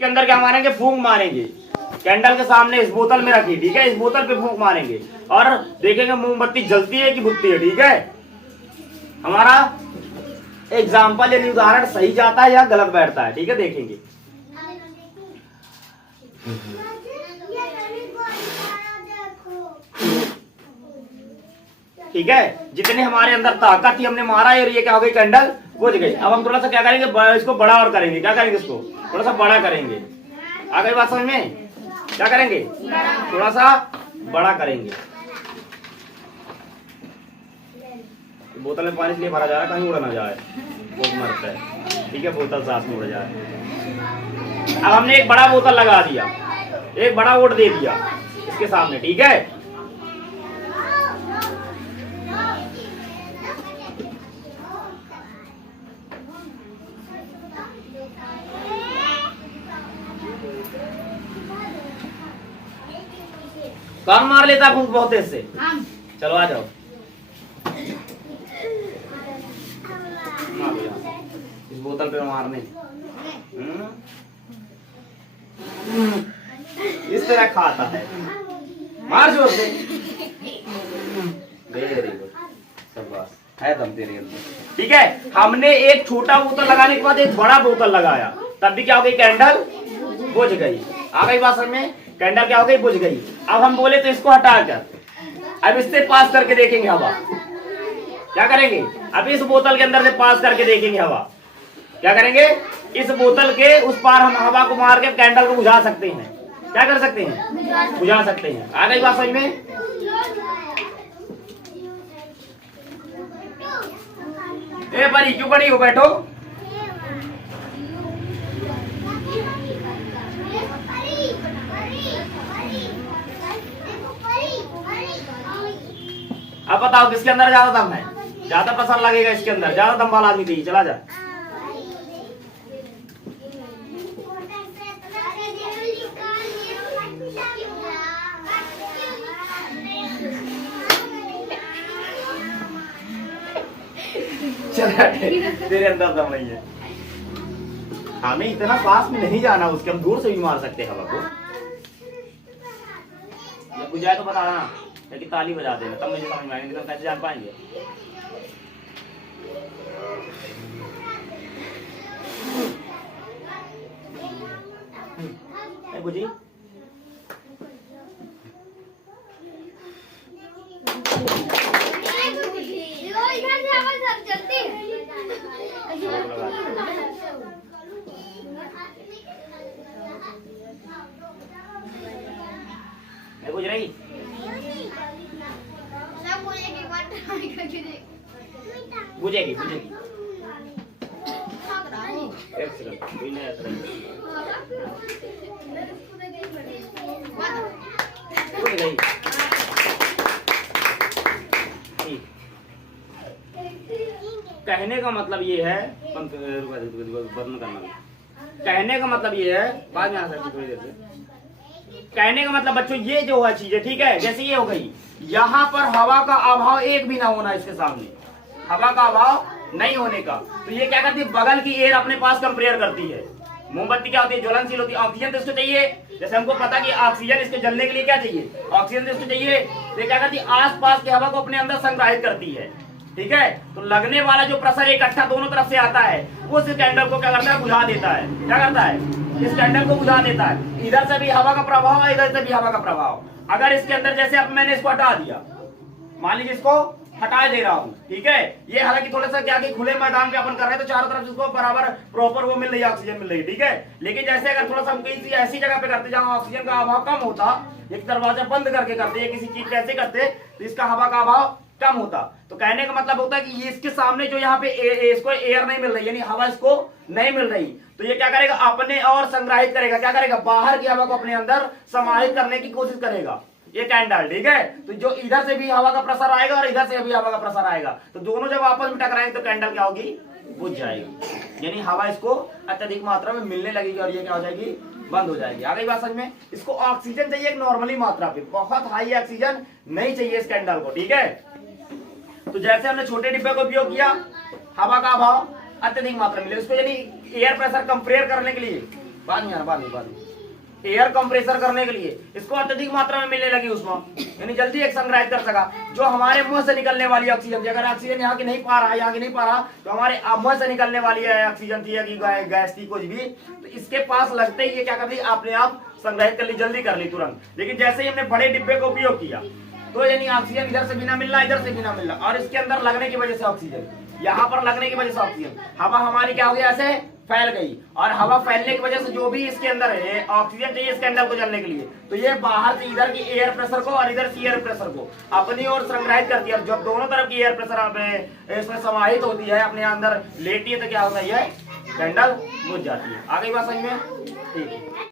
के अंदर क्या मारेंगे, फूंक मारेंगे। कैंडल के सामने इस बोतल में रखी, ठीक है, इस बोतल पे फूंक मारेंगे और देखेंगे मोमबत्ती जलती है कि बुझती है, ठीक है। हमारा एग्जाम्पल यानी उदाहरण सही जाता है या गलत बैठता है, ठीक है, देखेंगे। ठीक है, जितने हमारे अंदर ताकत थी हमने मारा और ये क्या हो गई, कैंडल बुझ गई। अब हम थोड़ा सा क्या करेंगे, इसको बड़ा और करेंगे। क्या करेंगे, इसको थोड़ा सा बड़ा करेंगे। आ गई बात समझ में? क्या करेंगे, थोड़ा सा बड़ा करेंगे। बोतल में पानी इसलिए भरा जा रहा है कहीं उड़ ना जाए, वो मरता है, ठीक है, बोतल सांस में उड़ जाए। अब हमने एक बड़ा बोतल लगा दिया, एक बड़ा वोट दे दिया इसके सामने, ठीक है। कौन मार लेता है फूंक बहुत तेज से? चलो आ जाओ, इस बोतल पे मारने। इस तरह खाता है, मार जोर से। वेरी गुड, शाबाश, है दम तेरे अंदर, ठीक है। हमने एक छोटा बोतल लगाने के बाद एक बड़ा बोतल लगाया, तब भी क्या हो गई, कैंडल बुझ गई। आ गई बात समझ में? कैंडल क्या हो गई, बुझ गई। अब हम बोले तो इसको हटा कर अब इससे पास करके देखेंगे हवा। क्या करेंगे, अब इस बोतल के अंदर से पास करके देखेंगे हवा। क्या करेंगे, इस बोतल के उस पार हम हवा को मार के कैंडल को बुझा सकते हैं। क्या कर सकते हैं, बुझा सकते हैं। आ गई बात समझ में? ए परी क्यों खड़ी हो, बैठो। अब बताओ किसके अंदर ज्यादा दम है, ज्यादा पसंद लगेगा इसके अंदर, ज्यादा दम वाला आदमी चाहिए। चला जा, तेरे अंदर दम नहीं है। हमें इतना पास में नहीं जाना उसके, हम दूर से भी मार सकते हैं हवा को। जब बुझाए तो बताना, लेकिन ताली बजा देना, तब मुझे समझ में आएंगे, तो कैसे जान पाएंगे। बुझी बुझ रही, बुझेगी बुझेगी। एक सेकंड, कोई नहीं आता बुझ गई। कहने का मतलब ये है, कहने का मतलब ये है, बाद में आ सकती थोड़ी देर से। कहने का मतलब बच्चों ये जो है चीजें, ठीक है, जैसे ये हो गई, यहाँ पर हवा का अभाव एक भी ना होना, इसके सामने हवा का अभाव नहीं होने का, तो ये क्या करती है, बगल की एयर अपने पास कंपेयर करती है। मोमबत्ती क्या होती है, ज्वलनशील होती है, ऑक्सीजन तो इसको चाहिए। जैसे हमको पता कि ऑक्सीजन इसके जलने के लिए क्या चाहिए, ऑक्सीजन तो इसको चाहिए। तो क्या करती है, आस पास की हवा को अपने अंदर संग्रहित करती है, ठीक है। तो लगने वाला जो प्रेशर इकट्ठा दोनों तरफ से आता है, वो इस कैंडल को क्या करता है, बुझा देता है। क्या करता है, इस कैंडल को बुझा देता है। इधर से भी हवा का प्रभाव है, इधर से भी हवा का प्रभाव। अगर इसके अंदर जैसे अब मैंने इसको हटा दिया, मान लीजिए इसको हटा दे रहा हूँ, ठीक है। ये हालांकि थोड़ा सा क्या कि खुले मैदान पे अपन कर रहे हैं, तो चारों तरफ इसको बराबर प्रॉपर वो मिल रही है, ऑक्सीजन मिल रही है, ठीक है। लेकिन जैसे अगर थोड़ा सा हम किसी ऐसी जगह पे करते जहाँ ऑक्सीजन का अभाव कम होता, एक दरवाजा बंद करके करते, किसी चीज कैसे करते, तो इसका हवा का अभाव कम होता। तो कहने का मतलब होता है कि ये इसके सामने जो यहाँ पे इसको एयर नहीं मिल रही, यानी हवा इसको नहीं मिल रही, तो ये क्या करेगा, अपने और संग्रहित करेगा। क्या करेगा, बाहर की हवा को अपने अंदर समाहित करने की कोशिश करेगा ये कैंडल, ठीक है। तो जो इधर से भी हवा का प्रेशर आएगा और इधर से भी हवा का प्रेशर आएगा, तो दोनों जब आपस में टकराएंगे तो कैंडल क्या होगी, बुझ जाएगी, यानी हवा इसको अत्यधिक मात्रा में मिलने लगेगी और ये क्या हो जाएगी, बंद हो जाएगी। आ गई बात समझ में? इसको ऑक्सीजन चाहिए एक नॉर्मली मात्रा पे, बहुत हाई ऑक्सीजन नहीं चाहिए इस कैंडल को, ठीक है। तो जैसे हमने छोटे डिब्बे का उपयोग किया, हवा का अभाव अत्यधिक मात्रा मिले, उसको यानी एयर प्रेशर कंपेयर करने के लिए बाद में एयर कंप्रेसर करने के लिए इसको अत्यधिक मात्रा में मिलने लगी उसमें, यानी जल्दी एक संग्रहित कर सका। जो हमारे मुंह से निकलने वाली ऑक्सीजन थी, अगर ऑक्सीजन यहाँ की नहीं पा रहा तो हमारे मुंह से निकलने वाली ऑक्सीजन थी या कि गैस थी कुछ भी, तो इसके पास लगते ही ये क्या कर दी, आपने आप संग्रहित कर ली, जल्दी कर ली तुरंत। लेकिन जैसे ही हमने बड़े डिब्बे का उपयोग किया तो यानी ऑक्सीजन इधर से भी ना मिल रहा, इधर से भी ना मिल रहा, और इसके अंदर लगने की वजह से ऑक्सीजन, यहाँ पर लगने की वजह से ऑक्सीजन, हवा हमारी क्या हो गया, ऐसे फैल गई। और हवा फैलने की वजह से जो भी इसके अंदर है ऑक्सीजन चाहिए इसके अंदर को चलने के लिए, तो ये बाहर से इधर की एयर प्रेशर को और इधर से एयर प्रेशर को अपनी ओर संग्रहित करती है। जब दोनों तरफ की एयर प्रेशर इसमें समाहित होती है, अपने अंदर लेती है, तो क्या होता है, कैंडल बुझ जाती है। आ गई बात समझ में? ठीक है।